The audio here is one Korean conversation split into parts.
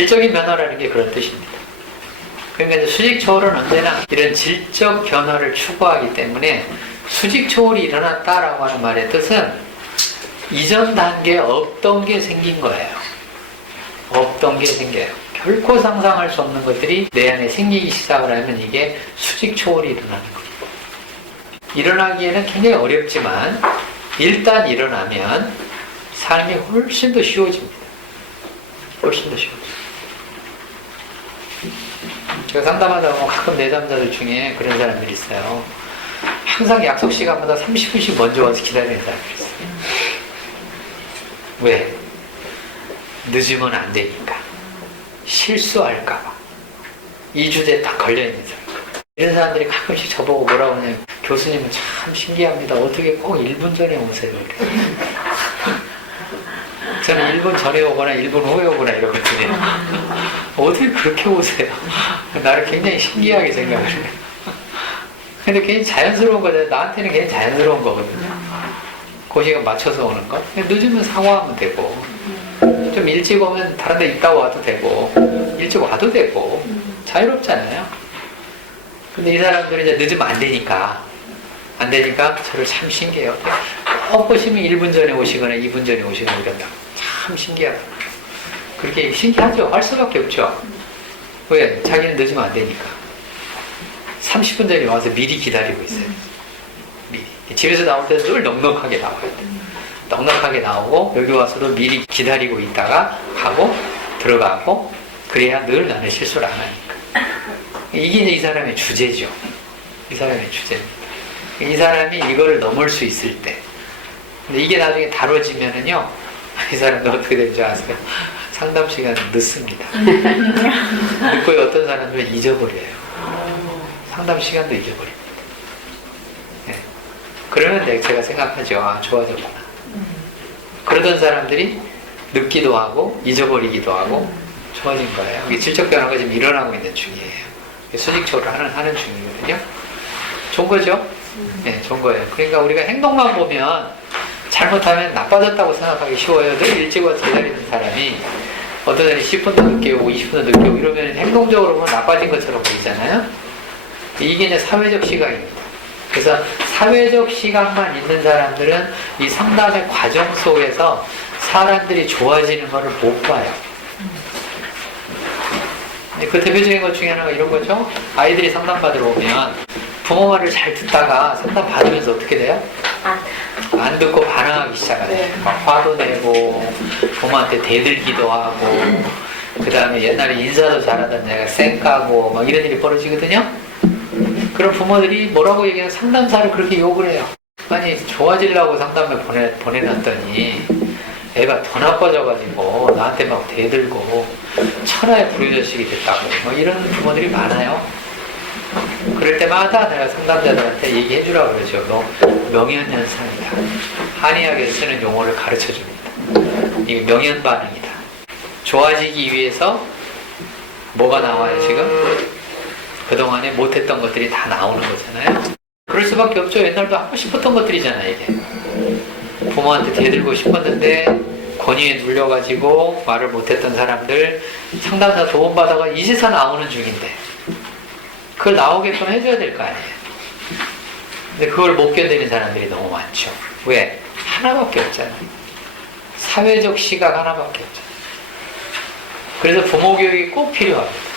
질적인 변화라는 게 그런 뜻입니다. 그러니까 이제 수직 초월은 언제나 이런 질적 변화를 추구하기 때문에 수직 초월이 일어났다라고 하는 말의 뜻은 이전 단계에 없던 게 생긴 거예요. 없던 게 생겨요. 결코 상상할 수 없는 것들이 내 안에 생기기 시작을 하면 이게 수직 초월이 일어나는 겁니다. 일어나기에는 굉장히 어렵지만 일단 일어나면 삶이 훨씬 더 쉬워집니다. 훨씬 더 쉬워집니다. 제가 상담하다 보면 가끔 내담자들 중에 그런 사람들이 있어요. 항상 약속 시간마다 30분씩 먼저 와서 기다리는 사람들이 있어요. 왜? 늦으면 안 되니까. 실수할까봐. 이 주제에 딱 걸려있는 사람. 이런 사람들이 가끔씩 저보고 뭐라고 하냐면 교수님은 참 신기합니다. 어떻게 꼭 1분 전에 오세요? 저는 1분 전에 오거나 1분 후에 오거나 이러거든요. 어떻게 그렇게 오세요? 나를 굉장히 신기하게 생각을 해요. 근데 괜히 자연스러운 거잖아요. 나한테는 괜히 자연스러운 거거든요. 그 시간 맞춰서 오는 거. 늦으면 사과하면 되고, 좀 일찍 오면 다른 데 있다 와도 되고, 일찍 와도 되고, 자유롭잖아요. 근데 이 사람들은 이제 늦으면 안 되니까 저를 참 신기해요. 보시면 1분 전에 오시거나 2분 전에 오시거나 이런다. 참 신기하다. 그렇게 신기하죠? 할 수밖에 없죠. 왜? 자기는 늦으면 안 되니까. 30분 전에 와서 미리 기다리고 있어요. 미리. 집에서 나올 때도 늘 넉넉하게 나와야 돼. 넉넉하게 나오고 여기 와서도 미리 기다리고 있다가 가고 들어가고 그래야 늘 나는 실수를 안 하니까. 이게 이제 이 사람의 주제죠. 이 사람의 주제입니다. 이 사람이 이거를 넘을 수 있을 때. 근데 이게 나중에 다뤄지면은요, 이 사람도 어떻게 되는지 아세요? 상담 시간은 늦습니다. 늦고 어떤 사람들은 잊어버려요. 상담 시간도 잊어버립니다. 네. 그러면 제가 생각하죠. 아, 좋아졌구나. 그러던 사람들이 늦기도 하고, 잊어버리기도 하고, 좋아진 거예요. 이게 질적 변화가 지금 일어나고 있는 중이에요. 수직초를 하는 중이거든요. 좋은 거죠? 네, 좋은 거예요. 그러니까 우리가 행동만 보면 잘못하면 나빠졌다고 생각하기 쉬워요. 늘 일찍 와서 기다리는 사람이 어떤 사람이 10분 더 늦게 오고 20분 더 늦게 오고 이러면 행동적으로 보면 나빠진 것처럼 보이잖아요. 이게 이제 사회적 시각입니다. 그래서 사회적 시각만 있는 사람들은 이 상담의 과정 속에서 사람들이 좋아지는 것을 못 봐요. 그 대표적인 것 중에 하나가 이런 거죠. 아이들이 상담받으러 오면 부모 말을 잘 듣다가 상담 받으면서 어떻게 돼요? 안 듣고 반항하기 시작하죠. 막 화도 내고 부모한테 대들기도 하고 그 다음에 옛날에 인사도 잘하던 애가 쌩까고 막 이런 일이 벌어지거든요. 그럼 부모들이 뭐라고 얘기해요? 상담사를 그렇게 욕을 해요. 아니 좋아지려고 상담을 보내놨더니 애가 더 나빠져가지고 나한테 막 대들고 천하의 불효자식이 됐다고 뭐 이런 부모들이 많아요. 그럴 때마다 내가 상담자들한테 얘기해주라고 그러죠. 너 명현현상이다. 한의학에서 쓰는 용어를 가르쳐줍니다. 이게 명현반응이다. 좋아지기 위해서 뭐가 나와요 지금? 그동안에 못했던 것들이 다 나오는 거잖아요. 그럴 수밖에 없죠. 옛날도 하고 싶었던 것들이잖아요 이게. 부모한테 대들고 싶었는데 권위에 눌려가지고 말을 못했던 사람들 상담사 도움받아가 이제서 나오는 중인데 그걸 나오게끔 해줘야 될 거 아니에요. 근데 그걸 못 견디는 사람들이 너무 많죠. 왜? 하나밖에 없잖아요. 사회적 시각 하나밖에 없잖아요. 그래서 부모 교육이 꼭 필요합니다.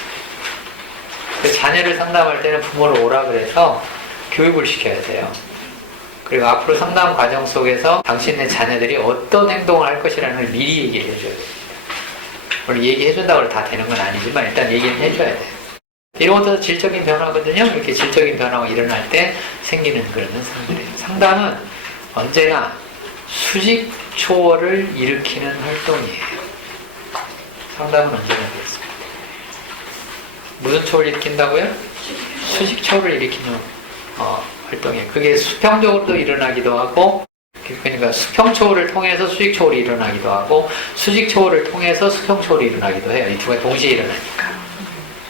자녀를 상담할 때는 부모를 오라 그래서 교육을 시켜야 돼요. 그리고 앞으로 상담 과정 속에서 당신네 자녀들이 어떤 행동을 할 것이라는 걸 미리 얘기를 해줘야 돼요. 물론 얘기해준다고 다 되는 건 아니지만 일단 얘기는 해줘야 돼요. 이런 것도 질적인 변화거든요. 이렇게 질적인 변화가 일어날 때 생기는 그런 현상들이에요. 상담은 언제나 수직 초월을 일으키는 활동이에요. 상담은 언제나 그렇습니다. 무슨 초월을 일으킨다고요? 수직 초월을 일으키는 활동이에요. 그게 수평적으로도 일어나기도 하고, 그러니까 수평 초월을 통해서 수직 초월이 일어나기도 하고, 수직 초월을 통해서 수평 초월이 일어나기도 해요. 이 두 가지 동시에 일어나니까.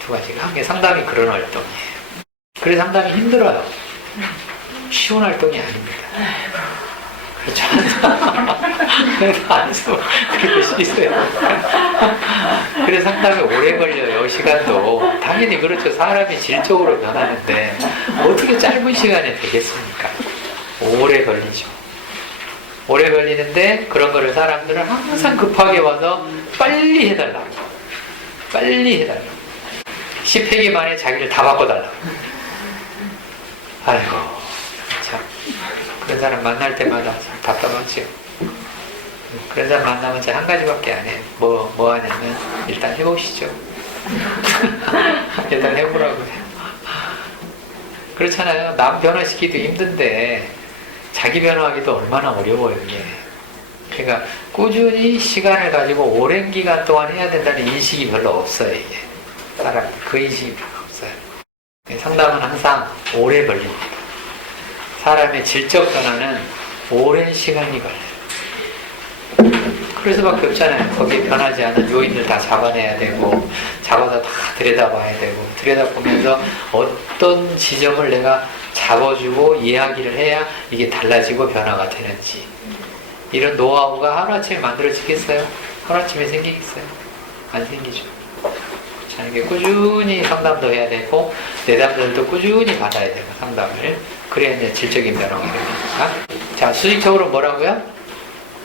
두 가지가 함께 상담이 그런 활동이에요. 그래서 상담이 힘들어요. 쉬운 활동이 아닙니다. 그렇죠. 그래서 안서 그렇게 쉬세요. 그래서 상당히 오래 걸려요, 시간도. 당연히 그렇죠. 사람이 질적으로 변하는데 어떻게 짧은 시간에 되겠습니까? 오래 걸리죠. 오래 걸리는데 그런 거를 사람들은 항상 급하게 와서 빨리 해달라고. 빨리 해달라고. 10회기 만에 자기를 다 바꿔달라고. 아이고, 참. 그런 사람 만날 때마다 참 답답하지요. 그런 사람 만나면 제가 한 가지밖에 안 해요. 뭐 하냐면, 일단 해보시죠. 일단 해보라고 해요. 그렇잖아요. 남 변화시키기도 힘든데, 자기 변화하기도 얼마나 어려워요, 이게. 그러니까, 꾸준히 시간을 가지고 오랜 기간 동안 해야 된다는 인식이 별로 없어요, 이게. 사람, 그 인식이 별로 없어요. 상담은 항상 오래 걸립니다. 사람의 질적 변화는 오랜 시간이 걸려요. 그럴 수밖에 없잖아요. 거기에 변하지 않은 요인을 다 잡아내야 되고, 잡아서 다 들여다봐야 되고, 들여다보면서 어떤 지점을 내가 잡아주고 이야기를 해야 이게 달라지고 변화가 되는지. 이런 노하우가 하루아침에 만들어지겠어요? 하루아침에 생기겠어요? 안 생기죠. 이게 꾸준히 상담도 해야 되고, 내담들도 꾸준히 받아야 되고, 상담을. 그래야 이제 질적인 변화가 됩니다. 자, 수직적으로 뭐라고요?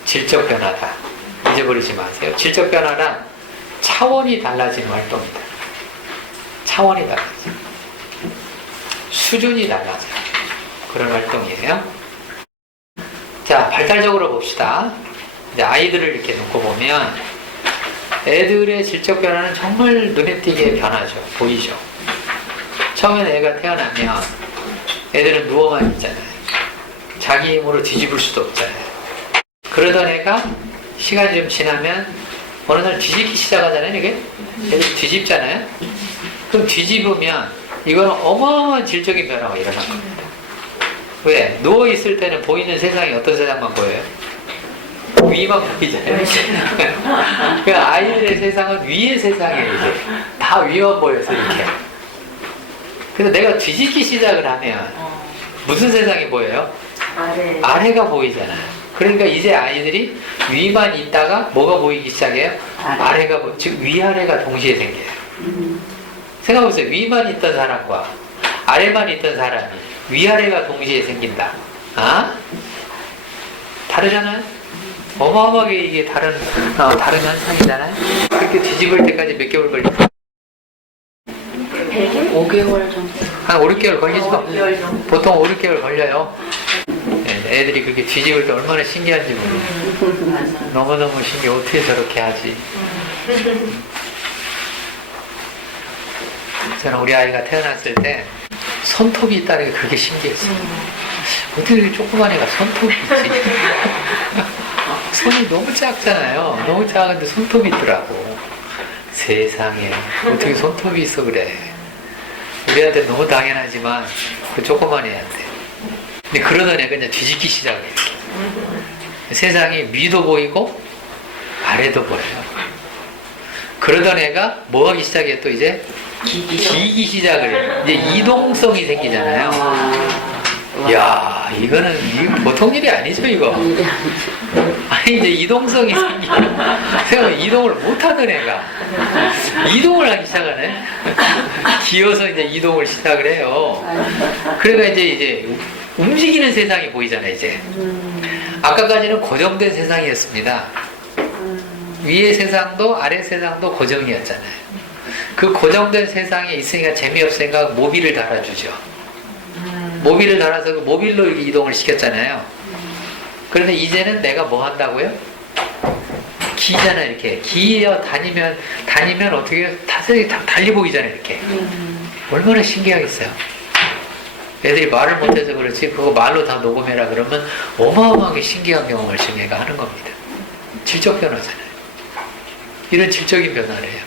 질적 변화다. 잊어버리지 마세요. 질적 변화란 차원이 달라지는 활동이다. 차원이 달라져요. 수준이 달라져요. 그런 활동이에요. 자, 발달적으로 봅시다. 이제 아이들을 이렇게 놓고 보면 애들의 질적 변화는 정말 눈에 띄게 변하죠. 보이죠. 처음에는 애가 태어나면 애들은 누워만 있잖아요. 자기 힘으로 뒤집을 수도 없잖아요. 그러던 애가 시간이 좀 지나면 어느 날 뒤집기 시작하잖아요. 이게 애들 뒤집잖아요. 그럼 뒤집으면 이거는 어마어마한 질적인 변화가 일어난 겁니다. 왜? 누워있을 때는 보이는 세상이 어떤 세상만 보여요? 위만 보이잖아요. 그 아이들의 세상은 위의 세상이에요. 이제 다 위만 보여서 이렇게. 근데 내가 뒤집기 시작을 하면 무슨 세상이 보여요? 아래가 보이잖아요. 그러니까 이제 아이들이 위만 있다가 뭐가 보이기 시작해요? 아래가 즉 위아래가 동시에 생겨요. 생각해보세요. 위만 있던 사람과 아래만 있던 사람이 위아래가 동시에 생긴다. 아? 다르잖아요? 어마어마하게 이게 다른 현상이잖아요? 그렇게 뒤집을 때까지 몇 개월 걸리죠? 5개월 정도. 한 5, 6개월 걸리죠? 5개월 정도. 보통 5, 6개월 걸려요. 애들이 그렇게 뒤집을 때 얼마나 신기한지 모르겠어요. 너무너무 신기해. 어떻게 저렇게 하지? 저는 우리 아이가 태어났을 때 손톱이 있다는 게 그렇게 신기했어요. 어떻게 조그만 애가 손톱이 있지? 손이 너무 작잖아요. 너무 작은데 손톱이 있더라고. 세상에 어떻게 손톱이 있어 그래. 우리한테 너무 당연하지만 그 조그만 애한테. 근데 그러던 애가 이제 뒤집기 시작을 해요. 세상이 위도 보이고 아래도 보여요. 그러던 애가 뭐 하기 시작해 또 이제 기기 시작을 해요. 이제 이동성이 생기잖아요. 이야, 이거 보통 일이 아니죠, 이거. 아니, 이제 이동성이 생기면 이동을 못하던 애가 이동을 하기 시작하네. 기어서 이제 이동을 시작을 해요. 그러니까 이제 움직이는 세상이 보이잖아요, 이제. 아까까지는 고정된 세상이었습니다. 위의 세상도 아래 세상도 고정이었잖아요. 그 고정된 세상에 있으니까 재미없으니까 모빌을 달아주죠. 모빌을 달아서 그 모빌로 이동을 시켰잖아요. 그런데 이제는 내가 뭐 한다고요? 기잖아, 이렇게. 기어 다니면 어떻게 달리 보이잖아요, 이렇게. 얼마나 신기하겠어요. 애들이 말을 못해서 그렇지, 그거 말로 다 녹음해라 그러면 어마어마하게 신기한 경험을 지금 애가 하는 겁니다. 질적 변화잖아요. 이런 질적인 변화를 해요.